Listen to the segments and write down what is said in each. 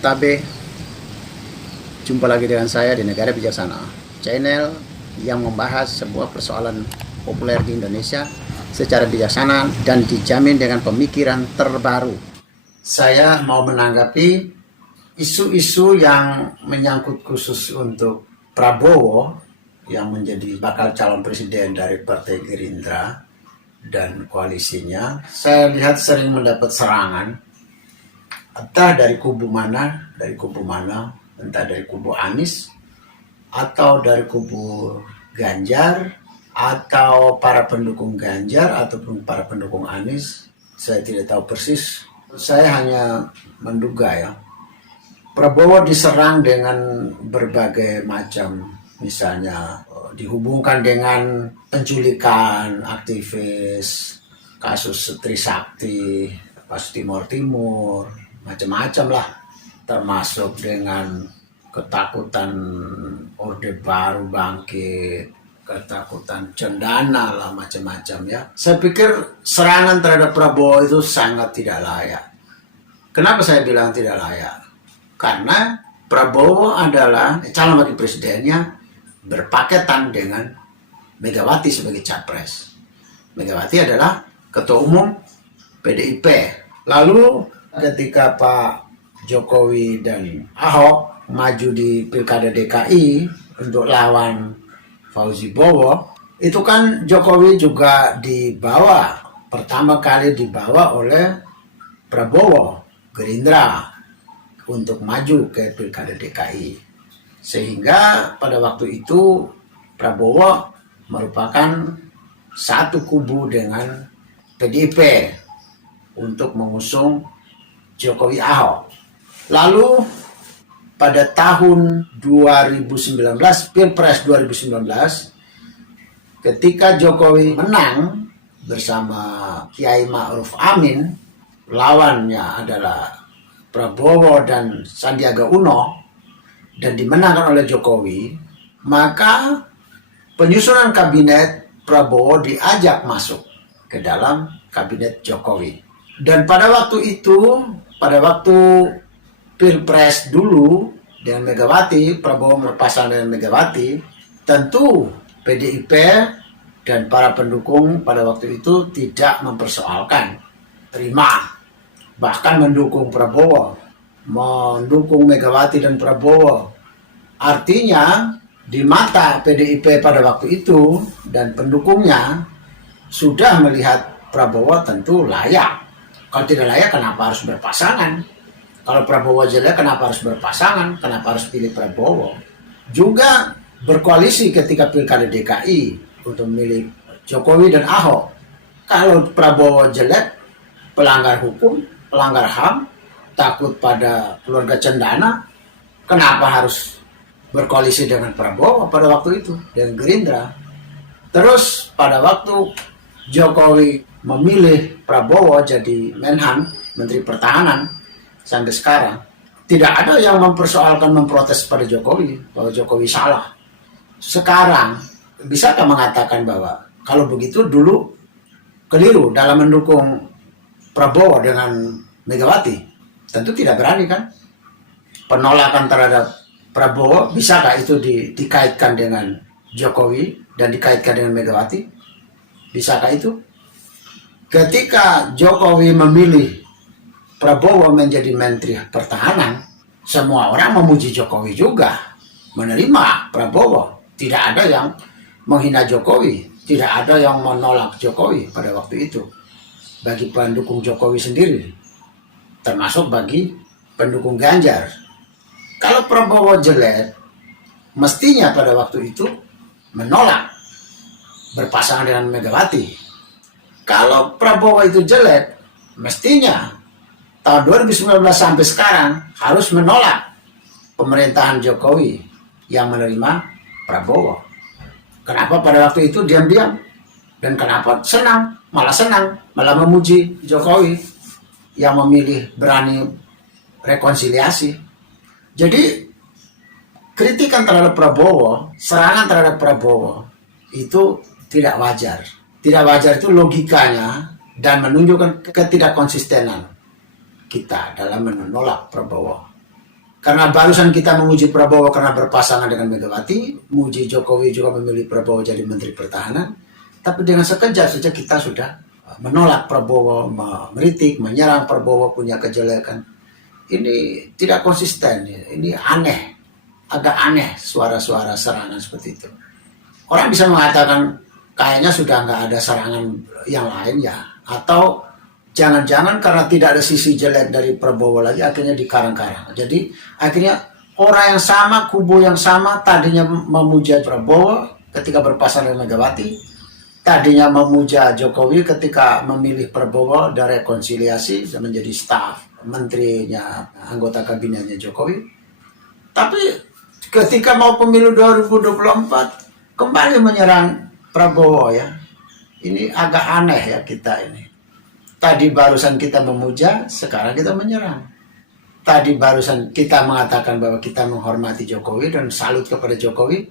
Tabe, jumpa lagi dengan saya di Negara Bijaksana, channel yang membahas sebuah persoalan populer di Indonesia secara bijaksana dan dijamin dengan pemikiran terbaru. Saya mau menanggapi isu-isu yang menyangkut khusus untuk Prabowo yang menjadi bakal calon presiden dari Partai Gerindra dan koalisinya. Saya lihat sering mendapat serangan entah dari kubu mana, entah dari kubu Anies, atau dari kubu Ganjar, atau para pendukung Ganjar, ataupun para pendukung Anies. Saya tidak tahu persis. Saya hanya menduga ya, Prabowo diserang dengan berbagai macam, misalnya dihubungkan dengan penculikan aktivis, kasus Trisakti, kasus Timur Timur, macam-macam lah, termasuk dengan ketakutan Orde Baru bangkit, ketakutan cendana lah, macam-macam ya. Saya pikir serangan terhadap Prabowo itu sangat tidak layak. Kenapa saya bilang tidak layak? Karena Prabowo adalah calon wakil presidennya berpaketan dengan Megawati sebagai capres. Megawati adalah ketua umum PDIP. Lalu ketika Pak Jokowi dan Ahok maju di Pilkada DKI untuk lawan Fauzi Bowo, itu kan Jokowi juga pertama kali dibawa oleh Prabowo, Gerindra, untuk maju ke Pilkada DKI. Sehingga pada waktu itu Prabowo merupakan satu kubu dengan PDIP untuk mengusung Jokowi Ahok. Lalu pada tahun 2019, Pilpres 2019, ketika Jokowi menang bersama Kiai Ma'ruf Amin, lawannya adalah Prabowo dan Sandiaga Uno, dan dimenangkan oleh Jokowi, maka penyusunan kabinet Prabowo diajak masuk ke dalam kabinet Jokowi. Dan pada waktu itu, pada waktu Pilpres dulu dengan Megawati, Prabowo berpasangan dengan Megawati, tentu PDIP dan para pendukung pada waktu itu tidak mempersoalkan, terima, bahkan mendukung Prabowo, mendukung Megawati dan Prabowo. Artinya di mata PDIP pada waktu itu dan pendukungnya sudah melihat Prabowo tentu layak. Kalau tidak layak, kenapa harus berpasangan? Kalau Prabowo jelek, kenapa harus berpasangan? Kenapa harus pilih Prabowo? Juga berkoalisi ketika Pilkada DKI untuk memilih Jokowi dan Ahok. Kalau Prabowo jelek, pelanggar hukum, pelanggar HAM, takut pada keluarga cendana, kenapa harus berkoalisi dengan Prabowo pada waktu itu, dengan Gerindra? Terus pada waktu Jokowi memilih Prabowo jadi Menhan, Menteri Pertahanan, sampai sekarang tidak ada yang mempersoalkan, memprotes pada Jokowi bahwa Jokowi salah. Sekarang bisakah mengatakan bahwa kalau begitu dulu keliru dalam mendukung Prabowo dengan Megawati? Tentu tidak berani kan. Penolakan terhadap Prabowo bisakah itu dikaitkan dengan Jokowi dan dikaitkan dengan Megawati? Bisakah itu? Ketika Jokowi memilih Prabowo menjadi Menteri Pertahanan, semua orang memuji Jokowi juga, menerima Prabowo. Tidak ada yang menghina Jokowi, tidak ada yang menolak Jokowi pada waktu itu. Bagi pendukung Jokowi sendiri, termasuk bagi pendukung Ganjar. Kalau Prabowo jelek, mestinya pada waktu itu menolak berpasangan dengan Megawati. Kalau Prabowo itu jelek, mestinya tahun 2019 sampai sekarang harus menolak pemerintahan Jokowi yang menerima Prabowo. Kenapa pada waktu itu diam-diam? Dan kenapa malah memuji Jokowi yang memilih berani rekonsiliasi? Jadi kritikan terhadap Prabowo, serangan terhadap Prabowo itu tidak wajar. Tidak wajar itu logikanya dan menunjukkan ketidakkonsistenan kita dalam menolak Prabowo. Karena barusan kita memuji Prabowo karena berpasangan dengan Megawati, muji Jokowi juga memilih Prabowo jadi Menteri Pertahanan, tapi dengan sekejap saja kita sudah menolak Prabowo, meritik, menyerang Prabowo punya kejelekan. Ini tidak konsisten, ini aneh, agak aneh suara-suara serangan seperti itu. Orang bisa mengatakan kayaknya sudah nggak ada serangan yang lain ya, atau jangan-jangan karena tidak ada sisi jelek dari Prabowo lagi akhirnya dikarang-karang. Jadi akhirnya orang yang sama, kubu yang sama tadinya memuja Prabowo ketika berpasangan dengan Megawati, tadinya memuja Jokowi ketika memilih Prabowo dan rekonsiliasi menjadi staf menterinya, anggota kabinetnya Jokowi. Tapi ketika mau pemilu 2024 kembali menyerang Prabowo ya. Ini agak aneh ya kita ini. Tadi barusan kita memuja, sekarang kita menyerang. Tadi barusan kita mengatakan bahwa kita menghormati Jokowi dan salut kepada Jokowi.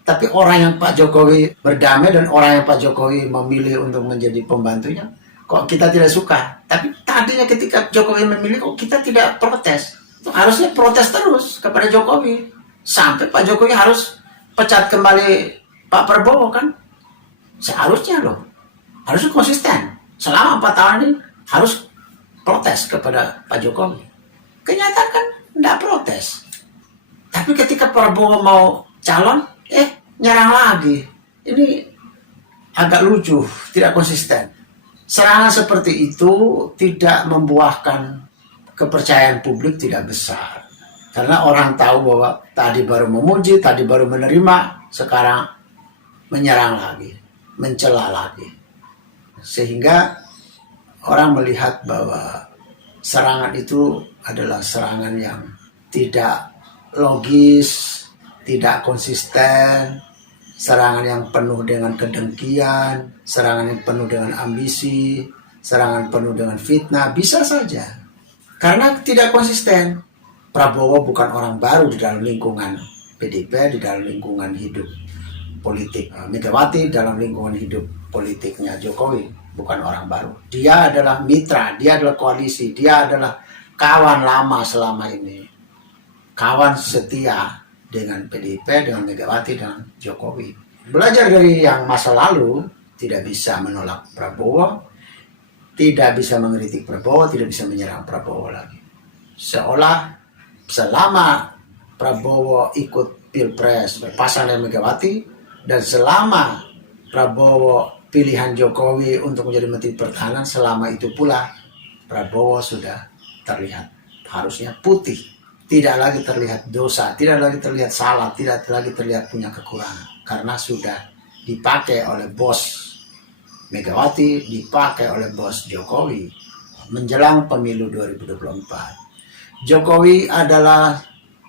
Tapi orang yang Pak Jokowi berdamai dan orang yang Pak Jokowi memilih untuk menjadi pembantunya, kok kita tidak suka. Tapi tadinya ketika Jokowi memilih, kok kita tidak protes. Itu harusnya protes terus kepada Jokowi. Sampai Pak Jokowi harus pecat kembali Pak Prabowo kan. Seharusnya loh. Harusnya konsisten. Selama 4 tahun ini harus protes kepada Pak Jokowi. Kenyataan kan tidak protes. Tapi ketika Prabowo mau calon, nyerang lagi. Ini agak lucu, tidak konsisten. Serangan seperti itu tidak membuahkan kepercayaan publik tidak besar. Karena orang tahu bahwa tadi baru memuji, tadi baru menerima, sekarang menyerang lagi, mencela lagi. Sehingga orang melihat bahwa serangan itu adalah serangan yang tidak logis, tidak konsisten, serangan yang penuh dengan kedengkian, serangan yang penuh dengan ambisi, serangan penuh dengan fitnah, bisa saja. Karena tidak konsisten. Prabowo bukan orang baru di dalam lingkungan PDIP, di dalam lingkungan hidup politik Megawati, dalam lingkungan hidup politiknya Jokowi, bukan orang baru. Dia adalah mitra, dia adalah koalisi, dia adalah kawan lama selama ini. Kawan setia dengan PDIP, dengan Megawati, dan Jokowi. Belajar dari yang masa lalu, tidak bisa menolak Prabowo, tidak bisa mengkritik Prabowo, tidak bisa menyerang Prabowo lagi. Seolah selama Prabowo ikut Pilpres berpasangan dengan Megawati, dan selama Prabowo pilihan Jokowi untuk menjadi Menteri Pertahanan, selama itu pula Prabowo sudah terlihat harusnya putih, tidak lagi terlihat dosa, tidak lagi terlihat salah, tidak lagi terlihat punya kekurangan, karena sudah dipakai oleh bos Megawati, dipakai oleh bos Jokowi menjelang pemilu 2024. Jokowi adalah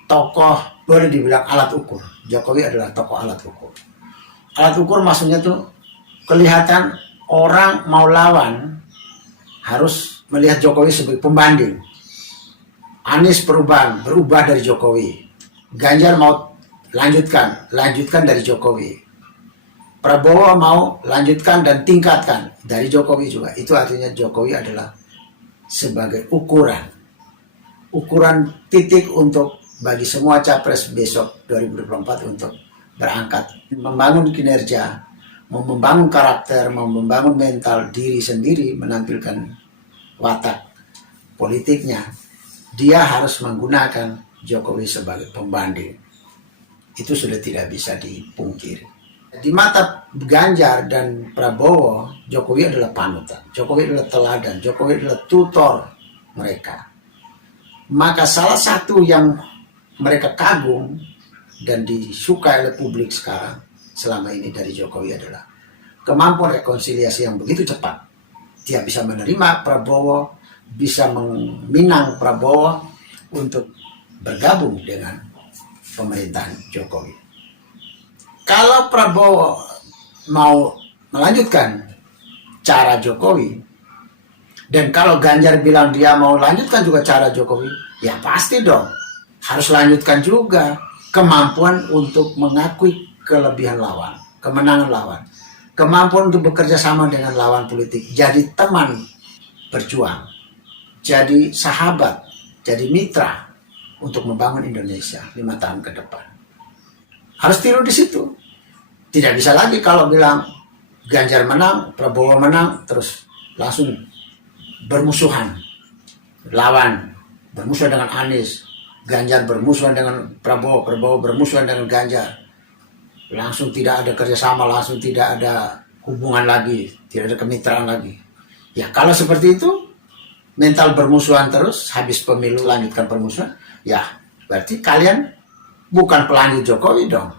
tokoh, boleh dibilang alat ukur. Jokowi adalah tokoh alat ukur. Alat ukur maksudnya tuh kelihatan orang mau lawan harus melihat Jokowi sebagai pembanding. Anies berubah dari Jokowi. Ganjar mau lanjutkan dari Jokowi. Prabowo mau lanjutkan dan tingkatkan dari Jokowi juga. Itu artinya Jokowi adalah sebagai ukuran titik untuk bagi semua capres besok 2024 untuk berangkat membangun kinerja, membangun karakter, membangun mental diri sendiri, menampilkan watak politiknya. Dia harus menggunakan Jokowi sebagai pembanding. Itu sudah tidak bisa dipungkiri. Di mata Ganjar dan Prabowo, Jokowi adalah panutan, Jokowi adalah teladan, Jokowi adalah tutor mereka. Maka salah satu yang mereka kagum dan disukai oleh publik sekarang selama ini dari Jokowi adalah kemampuan rekonsiliasi yang begitu cepat. Dia bisa menerima Prabowo, bisa meminang Prabowo untuk bergabung dengan pemerintahan Jokowi. Kalau Prabowo mau melanjutkan cara Jokowi, dan kalau Ganjar bilang dia mau lanjutkan juga cara Jokowi, ya pasti dong harus lanjutkan juga kemampuan untuk mengakui kelebihan lawan, kemenangan lawan, kemampuan untuk bekerja sama dengan lawan politik, jadi teman berjuang, jadi sahabat, jadi mitra, untuk membangun Indonesia 5 tahun ke depan. Harus tiru di situ. Tidak bisa lagi kalau bilang Ganjar menang, Prabowo menang, terus langsung bermusuhan, lawan, bermusuhan dengan Anies, Ganjar bermusuhan dengan Prabowo, Prabowo bermusuhan dengan Ganjar. Langsung tidak ada kerjasama, langsung tidak ada hubungan lagi, tidak ada kemitraan lagi. Ya kalau seperti itu, mental bermusuhan terus, habis pemilu lanjutkan permusuhan, ya berarti kalian bukan pelanjut Jokowi dong.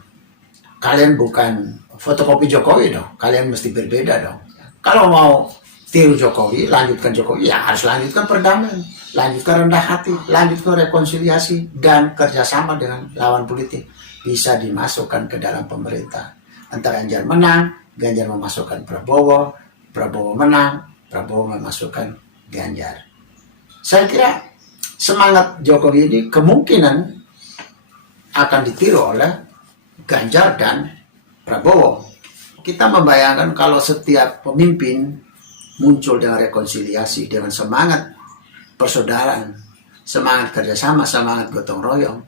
Kalian bukan fotokopi Jokowi dong. Kalian mesti berbeda dong. Kalau mau tiru Jokowi, lanjutkan Jokowi, ya harus lanjutkan perdamaian, lanjutkan rendah hati, lanjutkan rekonsiliasi dan kerjasama dengan lawan politik. Bisa dimasukkan ke dalam pemerintah. Antara Ganjar menang, Ganjar memasukkan Prabowo, Prabowo menang, Prabowo memasukkan Ganjar. Saya kira semangat Jokowi ini kemungkinan akan ditiru oleh Ganjar dan Prabowo. Kita membayangkan kalau setiap pemimpin muncul dengan rekonsiliasi, dengan semangat persaudaraan, semangat kerjasama, semangat gotong royong,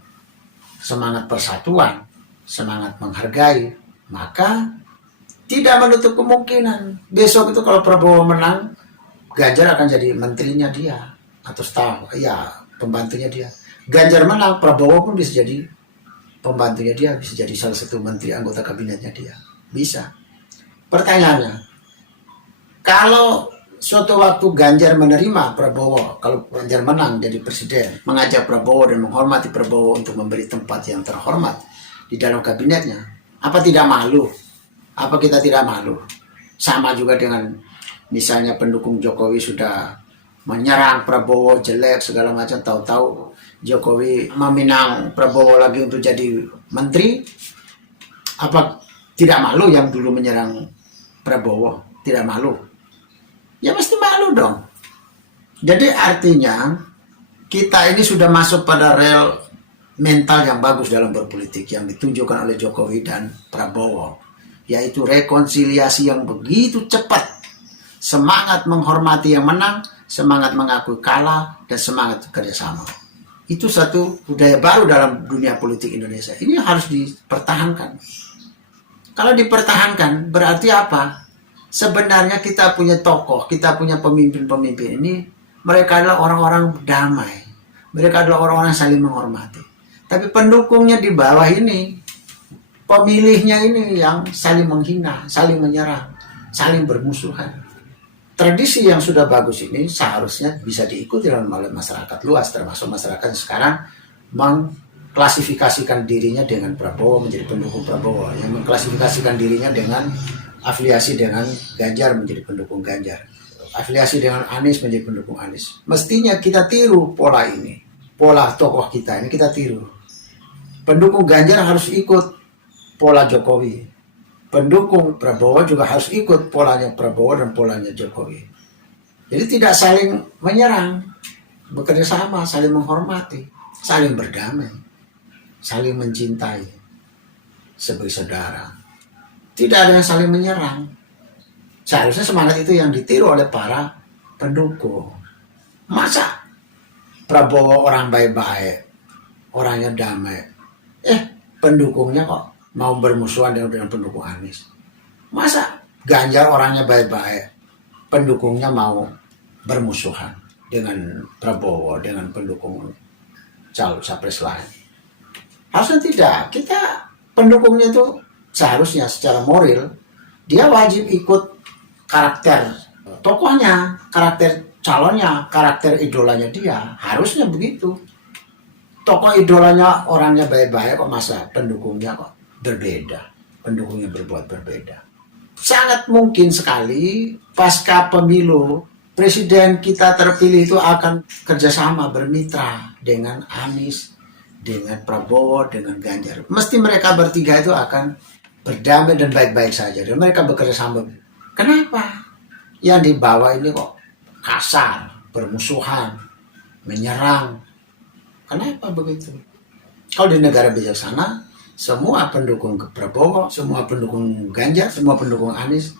semangat persatuan, semangat menghargai, maka tidak menutup kemungkinan besok itu kalau Prabowo menang, Ganjar akan jadi menterinya dia atau staf, ya pembantunya dia. Ganjar menang, Prabowo pun bisa jadi pembantunya dia, bisa jadi salah satu menteri anggota kabinetnya dia. Bisa. Pertanyaannya, kalau suatu waktu Ganjar menerima Prabowo, kalau Ganjar menang jadi presiden, mengajak Prabowo dan menghormati Prabowo untuk memberi tempat yang terhormat di dalam kabinetnya, apa tidak malu? Apa kita tidak malu? Sama juga dengan misalnya pendukung Jokowi sudah menyerang Prabowo jelek segala macam, tahu-tahu Jokowi meminang Prabowo lagi untuk jadi menteri, apa tidak malu yang dulu menyerang Prabowo? Tidak malu? Ya mesti malu dong. Jadi artinya kita ini sudah masuk pada rel mental yang bagus dalam berpolitik yang ditunjukkan oleh Jokowi dan Prabowo, yaitu rekonsiliasi yang begitu cepat, semangat menghormati yang menang, semangat mengakui kalah, dan semangat kerjasama. Itu satu budaya baru dalam dunia politik Indonesia. Ini harus dipertahankan. Kalau dipertahankan berarti apa? Sebenarnya kita punya tokoh, kita punya pemimpin-pemimpin ini, mereka adalah orang-orang damai. Mereka adalah orang-orang saling menghormati. Tapi pendukungnya di bawah ini, pemilihnya ini yang saling menghina, saling menyerang, saling bermusuhan. Tradisi yang sudah bagus ini seharusnya bisa diikuti oleh masyarakat luas, termasuk masyarakat yang sekarang mengklasifikasikan dirinya dengan Prabowo menjadi pendukung Prabowo, yang mengklasifikasikan dirinya dengan afiliasi dengan Ganjar menjadi pendukung Ganjar, afiliasi dengan Anies menjadi pendukung Anies. Mestinya kita tiru pola ini, pola tokoh kita ini kita tiru. Pendukung Ganjar harus ikut pola Jokowi. Pendukung Prabowo juga harus ikut polanya Prabowo dan polanya Jokowi. Jadi tidak saling menyerang, bekerja sama, saling menghormati, saling berdamai, saling mencintai sebagai saudara. Tidak ada yang saling menyerang. Seharusnya semangat itu yang ditiru oleh para pendukung. Masa Prabowo orang baik-baik, orangnya damai, pendukungnya kok mau bermusuhan dengan pendukung Anies? Masa Ganjar orangnya baik-baik, pendukungnya mau bermusuhan dengan Prabowo, dengan pendukung calon capres lain? Harusnya tidak. Kita pendukungnya itu seharusnya secara moral dia wajib ikut karakter tokohnya, karakter calonnya, karakter idolanya dia. Harusnya begitu. Tokoh idolanya orangnya baik-baik kok, masa pendukungnya kok berbeda, pendukungnya berbuat berbeda. Sangat mungkin sekali pasca pemilu presiden kita terpilih itu akan kerjasama bermitra dengan Anies, dengan Prabowo, dengan Ganjar. Mesti mereka bertiga itu akan berdamai dan baik-baik saja, dan mereka bekerja sama. Kenapa? Yang di bawah ini kok kasar, bermusuhan, menyerang. Kenapa begitu? Kalau di negara bijaksana, semua pendukung Prabowo, semua pendukung Ganjar, semua pendukung Anies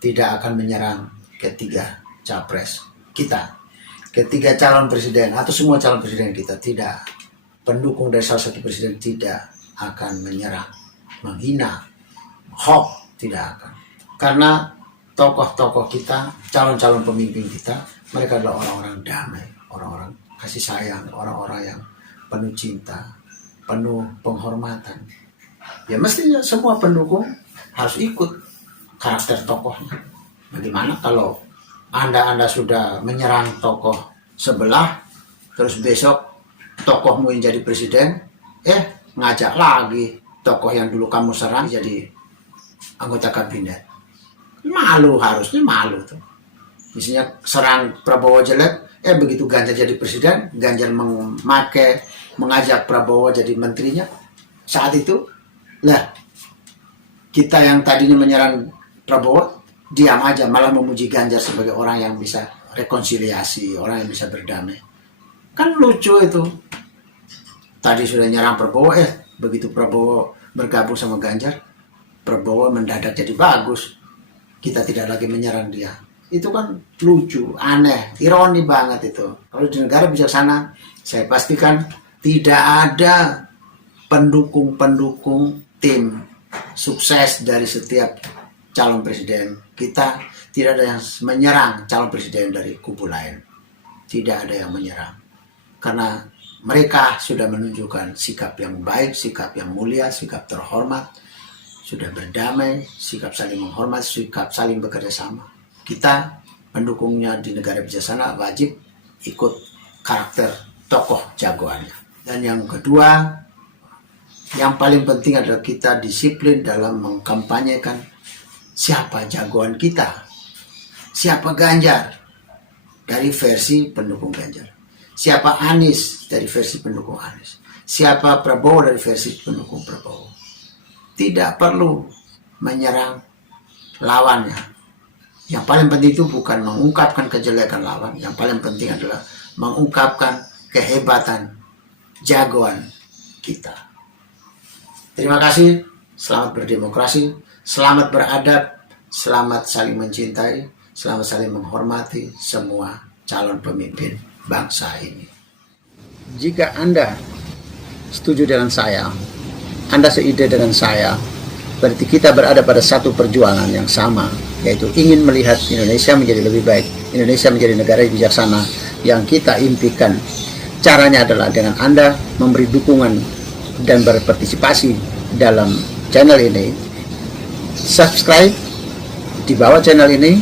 tidak akan menyerang ketiga capres kita, ketiga calon presiden atau semua calon presiden kita. Tidak. pendukung dari salah satu presiden tidak akan menyerang, menghina, hoax, tidak akan. Karena tokoh-tokoh kita, calon-calon pemimpin kita, mereka adalah orang-orang damai, orang-orang kasih sayang, orang-orang yang penuh cinta, penuh penghormatan. Ya mestinya semua pendukung harus ikut karakter tokohnya. Bagaimana kalau Anda sudah menyerang tokoh sebelah, terus besok tokohmu yang jadi presiden, ngajak lagi tokoh yang dulu kamu serang jadi anggota kabinet. Malu, harusnya malu tuh. Misalnya serang Prabowo jelek, begitu Ganjar jadi presiden, Ganjar mengajak Prabowo jadi menterinya. Saat itu, lah kita yang tadinya menyerang Prabowo, diam aja, malah memuji Ganjar sebagai orang yang bisa rekonsiliasi, orang yang bisa berdamai. Kan lucu itu. Tadi sudah nyerang Prabowo, begitu Prabowo bergabung sama Ganjar, Prabowo mendadak jadi bagus. Kita tidak lagi menyerang dia. Itu kan lucu, aneh, ironi banget itu. Kalau di negara bijaksana, saya pastikan tidak ada pendukung-pendukung tim sukses dari setiap calon presiden. Kita tidak ada yang menyerang calon presiden dari kubu lain. Tidak ada yang menyerang. Karena mereka sudah menunjukkan sikap yang baik, sikap yang mulia, sikap terhormat, sudah berdamai, sikap saling menghormat, sikap saling bekerja sama. Kita pendukungnya di negara bijaksana wajib ikut karakter tokoh jagoannya. Dan yang kedua, yang paling penting adalah kita disiplin dalam mengkampanyekan siapa jagoan kita, siapa Ganjar dari versi pendukung Ganjar, siapa Anies dari versi pendukung Anies, siapa Prabowo dari versi pendukung Prabowo. Tidak perlu menyerang lawannya. Yang paling penting itu bukan mengungkapkan kejelekan lawan. Yang paling penting adalah mengungkapkan kehebatan jagoan kita. Terima kasih. Selamat berdemokrasi. Selamat beradab. Selamat saling mencintai. Selamat saling menghormati semua calon pemimpin bangsa ini. Jika Anda setuju dengan saya, Anda seide dengan saya, berarti kita berada pada satu perjuangan yang sama, yaitu ingin melihat Indonesia menjadi lebih baik, Indonesia menjadi negara yang bijaksana yang kita impikan. Caranya adalah dengan Anda memberi dukungan dan berpartisipasi dalam channel ini. Subscribe di bawah channel ini,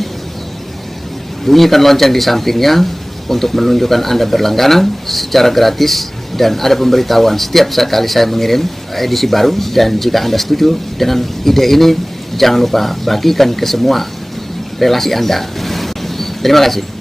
bunyikan lonceng di sampingnya untuk menunjukkan Anda berlangganan secara gratis, dan ada pemberitahuan setiap kali saya mengirim edisi baru. Dan jika Anda setuju dengan ide ini, jangan lupa bagikan ke semua relasi Anda. Terima kasih.